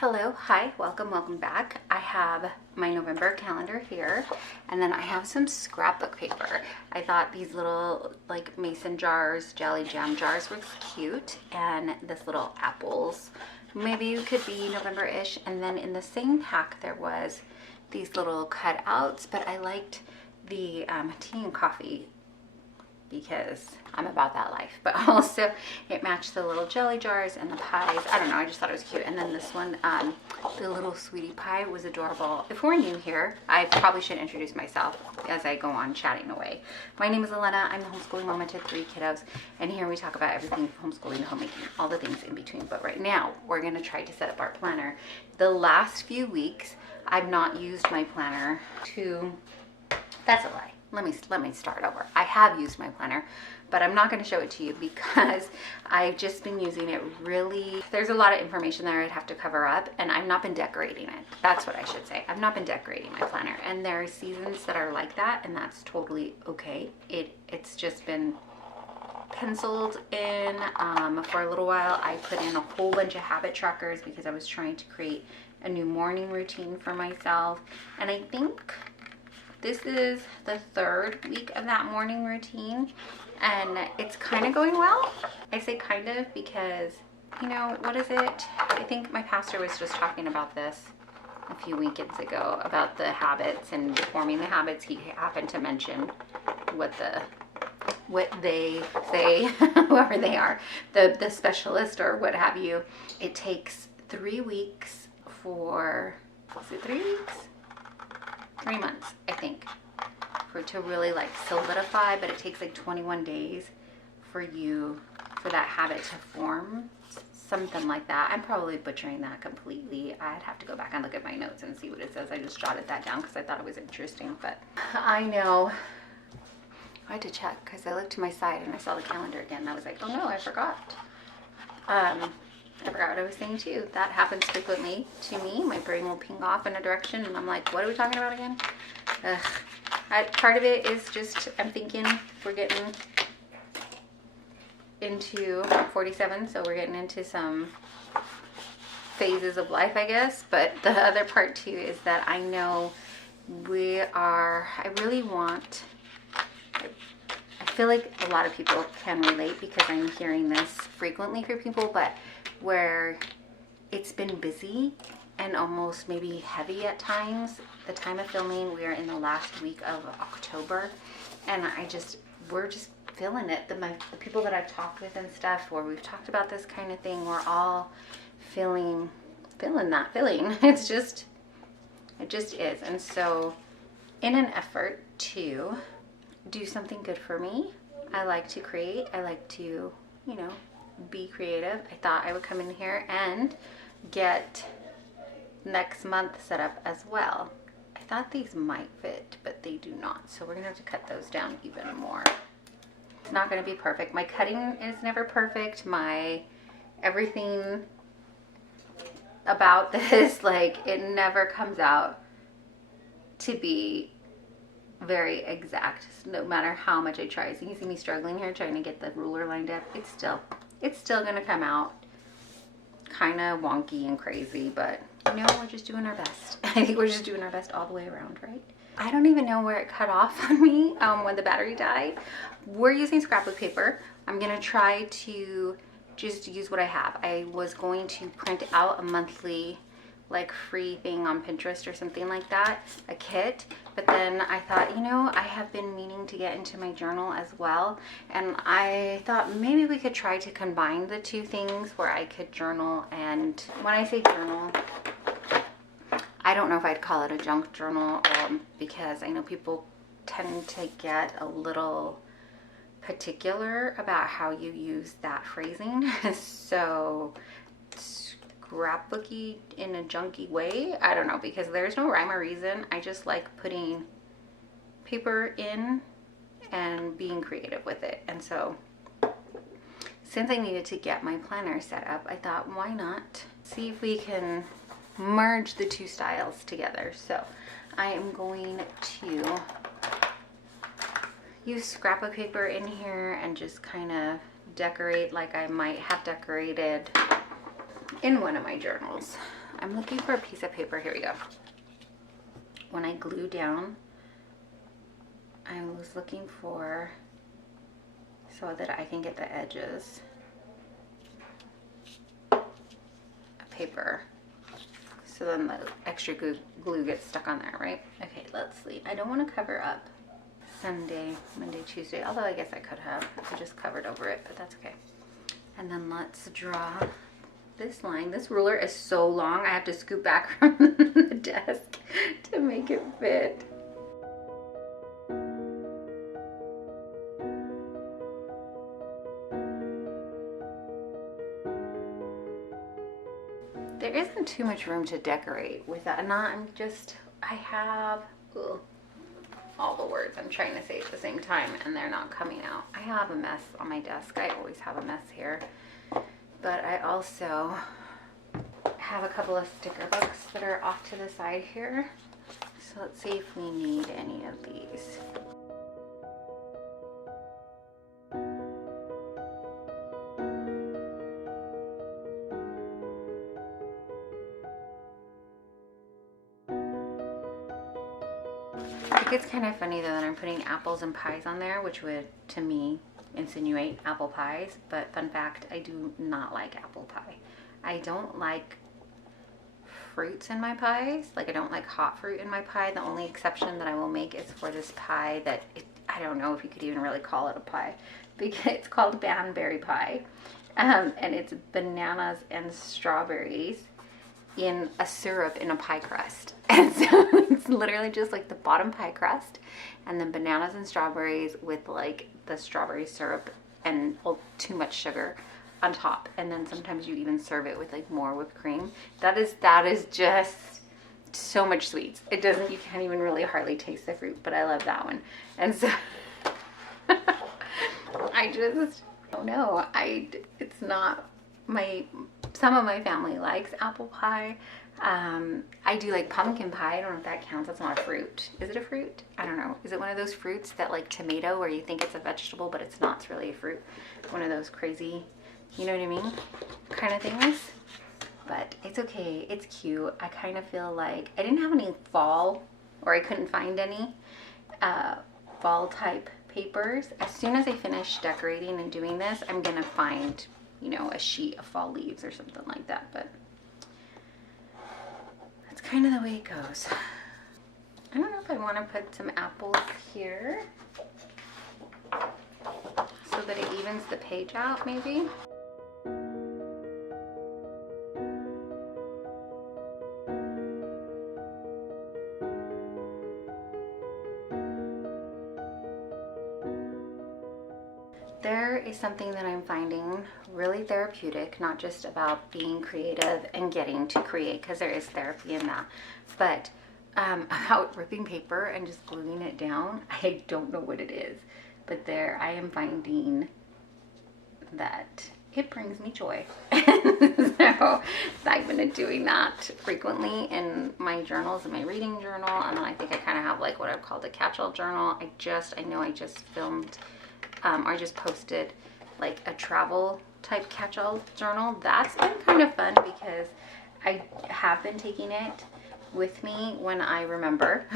Hello, hi, welcome back. I have my November calendar here, and then I have some scrapbook paper. I thought these little like mason jars, jelly jam jars were cute, and this little apples maybe could be November-ish. And then in the same pack there was these little cutouts, but I liked the tea and coffee because I'm about that life, but also it matched the little jelly jars and the pies. I don't know, I just thought it was cute. And then this one, the little sweetie pie was adorable. If we're new here, I probably should introduce myself as I go on chatting away. My name is Elena. I'm the homeschooling mama to 3 kiddos, and here we talk about everything from homeschooling to homemaking, all the things in between. But right now, we're gonna try to set up our planner. The last few weeks, I've not used my planner to, that's a lie. Let me start over. I have used my planner, but I'm not going to show it to you because I've just been using it really. There's a lot of information there I'd have to cover up, and I've not been decorating it. That's what I should say. I've not been decorating my planner, and there are seasons that are like that, and that's totally okay. It's just been penciled in. For a little while, I put in a whole bunch of habit trackers because I was trying to create a new morning routine for myself, and I think this is the 3rd week of that morning routine, and it's kind of going well. I say kind of because, you know, what is it? I think my pastor was just talking about this a few weekends ago about the habits and forming the habits. He happened to mention what they say, whoever they are, the specialist or what have you. It takes 3 weeks for, is it 3 weeks? 3 months, I think, for it to really like solidify, but it takes like 21 days for that habit to form, something like that. I'm probably butchering that completely. I'd have to go back and look at my notes and see what it says. I just jotted that down because I thought it was interesting, but I know I had to check because I looked to my side and I saw the calendar again, and I was like, oh no, I forgot. I forgot what I was saying too. That happens frequently to me. My brain will ping off in a direction and I'm like, what are we talking about again? Part of it is just, I'm thinking we're getting into 47, so we're getting into some phases of life, I guess. But the other part too is that I know I really want, I feel like a lot of people can relate because I'm hearing this frequently for people, but where it's been busy and almost maybe heavy at times. The time of filming, we are in the last week of October, and we're just feeling it. The people that I've talked with and stuff, where we've talked about this kind of thing, we're all feeling that feeling. It just is. And so in an effort to do something good for me, I like to create, I like to, you know, be creative. I thought I would come in here and get next month set up as well. I thought these might fit, but they do not, so we're gonna have to cut those down even more. It's not gonna be perfect. My cutting is never perfect. My everything about this, like, it never comes out to be very exact, no matter how much I try. So you see me struggling here trying to get the ruler lined up. It's still gonna come out kind of wonky and crazy, but you know, we're just doing our best. I think we're just doing our best all the way around, right? I don't even know where it cut off on me when the battery died. We're using scrapbook paper. I'm gonna try to just use what I have. I was going to print out a monthly like free thing on Pinterest or something like that, a kit, but then I thought, you know, I have been meaning to get into my journal as well, and I thought maybe we could try to combine the two things where I could journal. And when I say journal, I don't know if I'd call it a junk journal, because I know people tend to get a little particular about how you use that phrasing. So scrapbooky in a junky way, I don't know, because there's no rhyme or reason. I just like putting paper in and being creative with it. And so since I needed to get my planner set up, I thought, why not see if we can merge the two styles together. So I am going to use scrapbook paper in here and just kind of decorate like I might have decorated in one of my journals. I'm looking for a piece of paper. Here we go. When I glue down, I was looking for so that I can get the edges. A paper. So then the extra glue gets stuck on there, right? Okay, let's see. I don't want to cover up Sunday, Monday, Tuesday, although I guess I could have. I could just covered over it, but that's okay. And then let's draw this line. This ruler is so long, I have to scoot back from the desk to make it fit. There isn't too much room to decorate with that. I have all the words I'm trying to say at the same time and they're not coming out. I have a mess on my desk. I always have a mess here. But I also have a couple of sticker books that are off to the side here. So let's see if we need any of these. I think it's kind of funny though that I'm putting apples and pies on there, which would, to me, insinuate apple pies. But fun fact, I do not like apple pie. I don't like fruits in my pies. Like I don't like hot fruit in my pie. The only exception that I will make is for this pie that, I don't know if you could even really call it a pie, because it's called banberry pie. And it's bananas and strawberries in a syrup in a pie crust. And so it's literally just like the bottom pie crust and then bananas and strawberries with like the strawberry syrup and too much sugar on top. And then sometimes you even serve it with like more whipped cream. That is just so much sweets. It doesn't, you can't even really hardly taste the fruit, but I love that one. And so I just don't know. It's not some of my family likes apple pie. I do like pumpkin pie. I don't know if that counts. That's not a fruit. Is it a fruit? I don't know. Is it one of those fruits that like tomato where you think it's a vegetable but it's not, it's really a fruit? One of those crazy, you know what I mean, kind of things. But it's okay. It's cute. I kind of feel like I didn't have any fall, or I couldn't find any fall type papers. As soon as I finish decorating and doing this, I'm gonna find, you know, a sheet of fall leaves or something like that. But that's kind of the way it goes. I don't know if I want to put some apples here so that it evens the page out, maybe. There is something that I'm finding really therapeutic, not just about being creative and getting to create, because there is therapy in that, but about ripping paper and just gluing it down. I don't know what it is, but there I am finding that it brings me joy. So I've been doing that frequently in my journals, in my reading journal, and then I think I kind of have like what I've called a catch-all journal. I know I just filmed or I just posted like a travel type catch-all journal. That's been kind of fun because I have been taking it with me when I remember.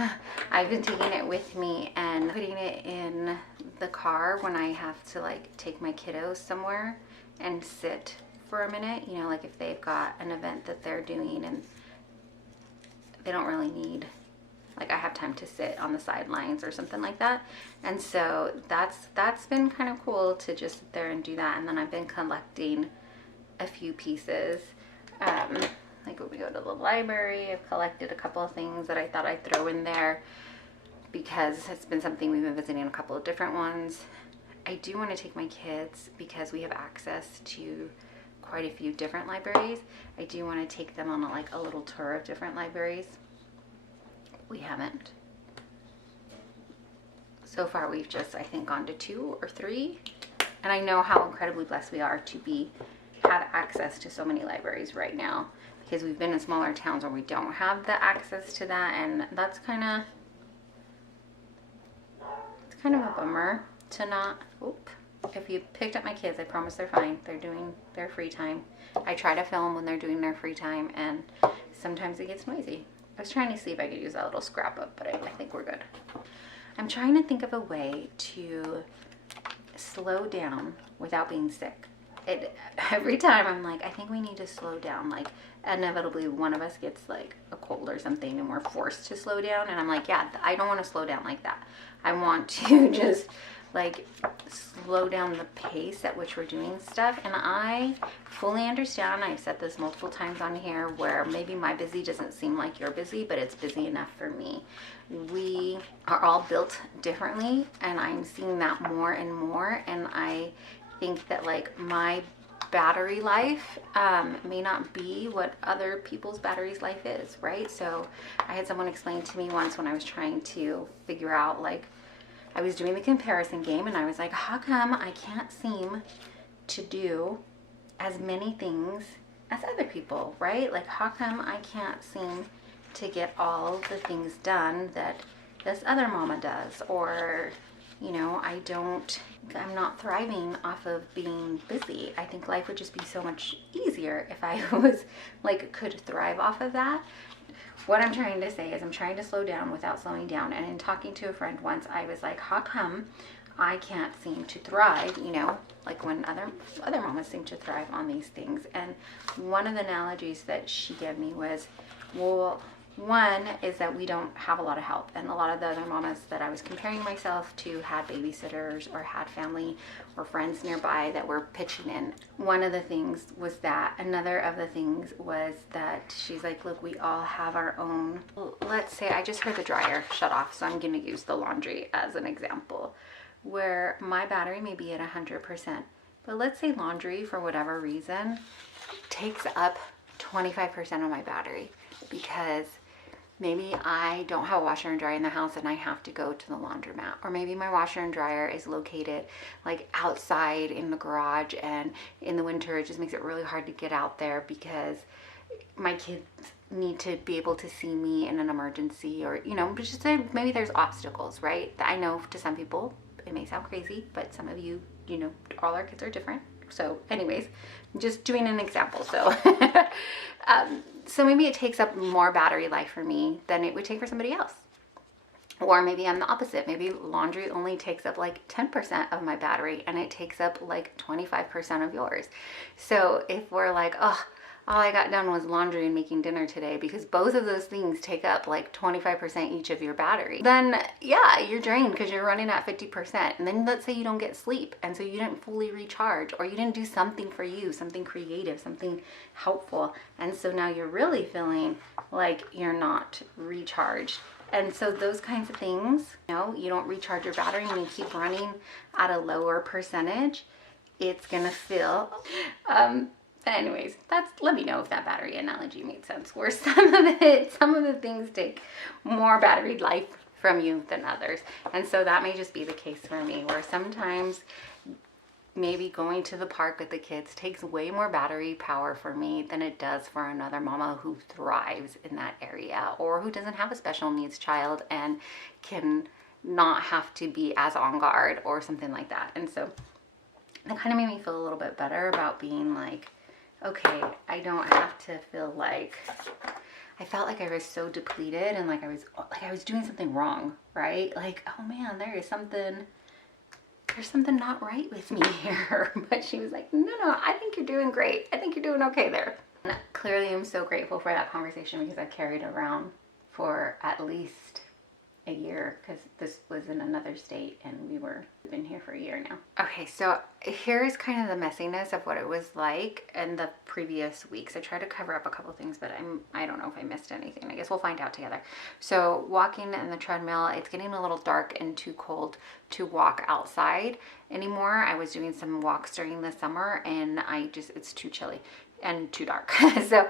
I've been taking it with me and putting it in the car when I have to like take my kiddos somewhere and sit for a minute, you know, like if they've got an event that they're doing and they don't really need, like I have time to sit on the sidelines or something like that. And so that's been kind of cool to just sit there and do that. And then I've been collecting a few pieces. Like when we go to the library, I've collected a couple of things that I thought I'd throw in there because it's been something we've been visiting a couple of different ones. I do want to take my kids because we have access to quite a few different libraries. I do want to take them on a little tour of different libraries. We haven't. So far we've just, I think, gone to 2 or 3. And I know how incredibly blessed we are to have access to so many libraries right now, because we've been in smaller towns where we don't have the access to that, and that's kind of, it's kind of a bummer to not. If you picked up my kids, I promise they're fine. They're doing their free time. I try to film when they're doing their free time, and sometimes it gets noisy. I was trying to see if I could use that little scrapbook, but I think we're good. I'm trying to think of a way to slow down without being sick. Every time I'm like, I think we need to slow down. Like, inevitably one of us gets like a cold or something and we're forced to slow down. And I'm like, yeah, I don't want to slow down like that. I want to just like slow down the pace at which we're doing stuff. And I fully understand, I've said this multiple times on here, where maybe my busy doesn't seem like you're busy, but it's busy enough for me. We are all built differently, and I'm seeing that more and more. And I think that like my battery life may not be what other people's battery's life is, right? So I had someone explain to me once when I was trying to figure out, like, I was doing the comparison game, and I was like, how come I can't seem to do as many things as other people, right? Like, how come I can't seem to get all the things done that this other mama does? Or, you know, I'm not thriving off of being busy. I think life would just be so much easier if I was like, could thrive off of that. What I'm trying to say is I'm trying to slow down without slowing down. And in talking to a friend once, I was like, how come I can't seem to thrive, you know, like when other mamas seem to thrive on these things? And one of the analogies that she gave me was, well, one is that we don't have a lot of help, and a lot of the other mamas that I was comparing myself to had babysitters or had family or friends nearby that were pitching in. One of the things was that. Another of the things was that she's like, look, we all have our own, let's say, I just heard the dryer shut off, so I'm going to use the laundry as an example, where my battery may be at 100%, but let's say laundry, for whatever reason, takes up 25% of my battery, because maybe I don't have a washer and dryer in the house and I have to go to the laundromat. Or maybe my washer and dryer is located like outside in the garage, and in the winter it just makes it really hard to get out there because my kids need to be able to see me in an emergency, or, you know, just maybe there's obstacles, right? I know to some people it may sound crazy, but some of you, you know, all our kids are different. So anyways, just doing an example. So so maybe it takes up more battery life for me than it would take for somebody else. Or maybe I'm the opposite. Maybe laundry only takes up like 10% of my battery and it takes up like 25% of yours. So if we're like, oh, all I got done was laundry and making dinner today, because both of those things take up like 25% each of your battery, then yeah, you're drained because you're running at 50%. And then let's say you don't get sleep, and so you didn't fully recharge, or you didn't do something for you, something creative, something helpful. And so now you're really feeling like you're not recharged. And so those kinds of things, you know, you don't recharge your battery and you keep running at a lower percentage, it's gonna feel, but anyways, let me know if that battery analogy made sense, where some of the things take more battery life from you than others. And so that may just be the case for me, where sometimes maybe going to the park with the kids takes way more battery power for me than it does for another mama who thrives in that area, or who doesn't have a special needs child and can not have to be as on guard or something like that. And so that kind of made me feel a little bit better about being like, okay, I don't have to feel like, I felt like I was so depleted and like I was doing something wrong, right? Like, oh man, there's something not right with me here. But she was like, no, I think you're doing great. I think you're doing okay there. And clearly I'm so grateful for that conversation, because I carried it around for at least a year, because this was in another state and we've been here for a year now. Okay, so here's kind of the messiness of what it was like in the previous weeks. I tried to cover up a couple things, but I don't know if I missed anything. I guess we'll find out together. So walking in the treadmill, it's getting a little dark and too cold to walk outside anymore. I was doing some walks during the summer and it's too chilly and too dark. So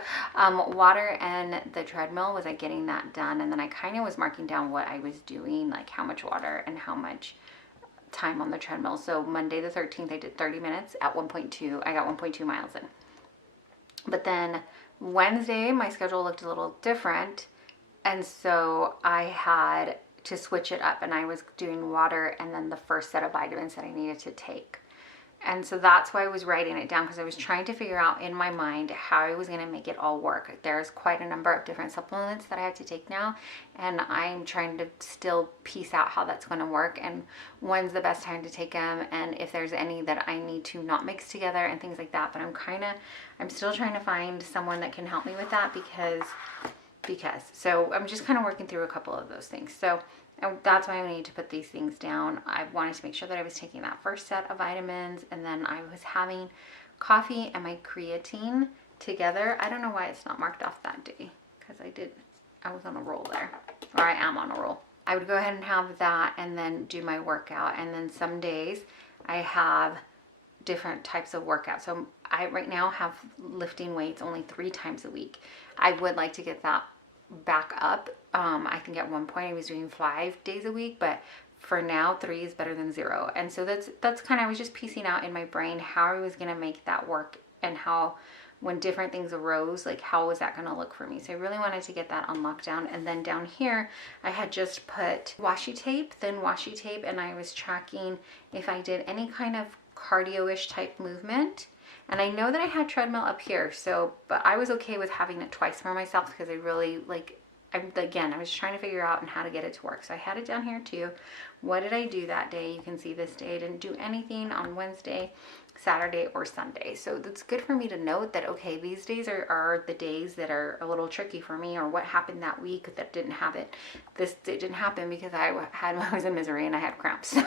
water and the treadmill was like getting that done, and then I kind of was marking down what I was doing, like how much water and how much time on the treadmill. So Monday the 13th I did 30 minutes at 1.2. I got 1.2 miles in. But then Wednesday my schedule looked a little different, and so I had to switch it up, and I was doing water and then the first set of vitamins that I needed to take. And so that's why I was writing it down, because I was trying to figure out in my mind how I was going to make it all work. There's quite a number of different supplements that I have to take now, and I'm trying to still piece out how that's going to work and when's the best time to take them, and if there's any that I need to not mix together and things like that. But I'm still trying to find someone that can help me with that because so I'm just kind of working through a couple of those things. So that's why I need to put these things down. I wanted to make sure that I was taking that first set of vitamins, and then I was having coffee and my creatine together. I don't know why it's not marked off that day, because I was on a roll there, or I am on a roll. I would go ahead and have that and then do my workout. And then some days I have different types of workouts. So I right now have lifting weights only 3 times a week. I would like to get that back up. I think at one point I was doing 5 days a week, but for now 3 is better than 0. And so that's kind of, I was just piecing out in my brain how I was going to make that work, and how when different things arose, like how was that going to look for me. So I really wanted to get that on lockdown. And then down here I had just put washi tape, thin washi tape, and I was tracking if I did any kind of cardio-ish type movement. And I know that I had treadmill up here, so, but I was okay with having it twice for myself, because I really I was trying to figure out how to get it to work. So I had it down here too. What did I do that day? You can see this day I didn't do anything on Wednesday, Saturday, or Sunday. So it's good for me to note that, okay, these days are the days that are a little tricky for me, or what happened that week that didn't have it. It didn't happen because I was in misery and I had cramps. So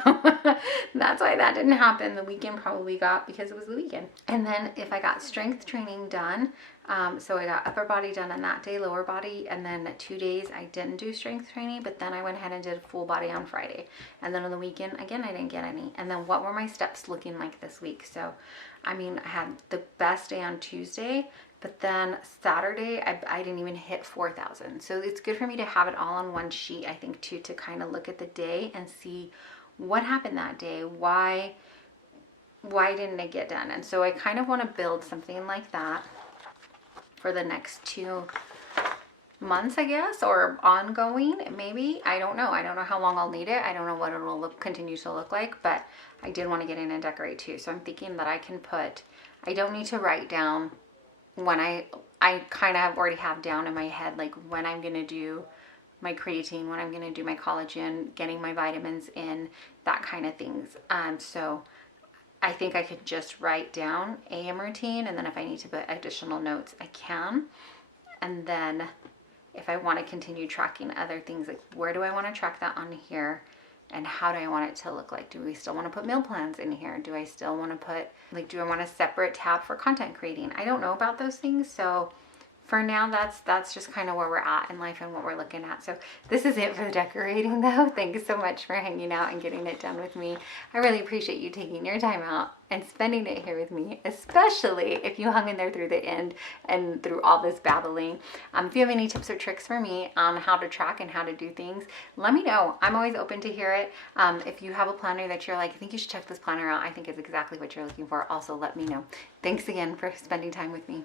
that's why that didn't happen. The weekend probably got, because it was the weekend. And then if I got strength training done, so I got upper body done on that day, lower body, and then 2 days I didn't do strength training, but then I went ahead and did full body on Friday. And then on the weekend, again, I didn't get any. And then what were my steps looking like this week? So, I mean, I had the best day on Tuesday, but then Saturday, I didn't even hit 4,000. So it's good for me to have it all on one sheet, I think, too, to kind of look at the day and see what happened that day. Why didn't it get done? And so I kind of want to build something like that for the next 2 months, I guess, or ongoing, maybe. I don't know. I don't know how long I'll need it. I don't know what it'll continue to look like, but I did want to get in and decorate too. So I'm thinking that I can put, I don't need to write down when I kind of already have down in my head, like when I'm going to do my creatine, when I'm going to do my collagen, getting my vitamins in, that kind of things. So I think I could just write down AM routine, and then if I need to put additional notes, I can. And then if I want to continue tracking other things, like where do I want to track that on here, and how do I want it to look like? Do we still want to put meal plans in here? Do I still want to put, like, do I want a separate tab for content creating? I don't know about those things. So for now, that's just kind of where we're at in life and what we're looking at. So this is it for the decorating, though. Thank you so much for hanging out and getting it done with me. I really appreciate you taking your time out and spending it here with me, especially if you hung in there through the end and through all this babbling. If you have any tips or tricks for me on how to track and how to do things, let me know. I'm always open to hear it. If you have a planner that you're like, I think you should check this planner out, I think it's exactly what you're looking for, also let me know. Thanks again for spending time with me.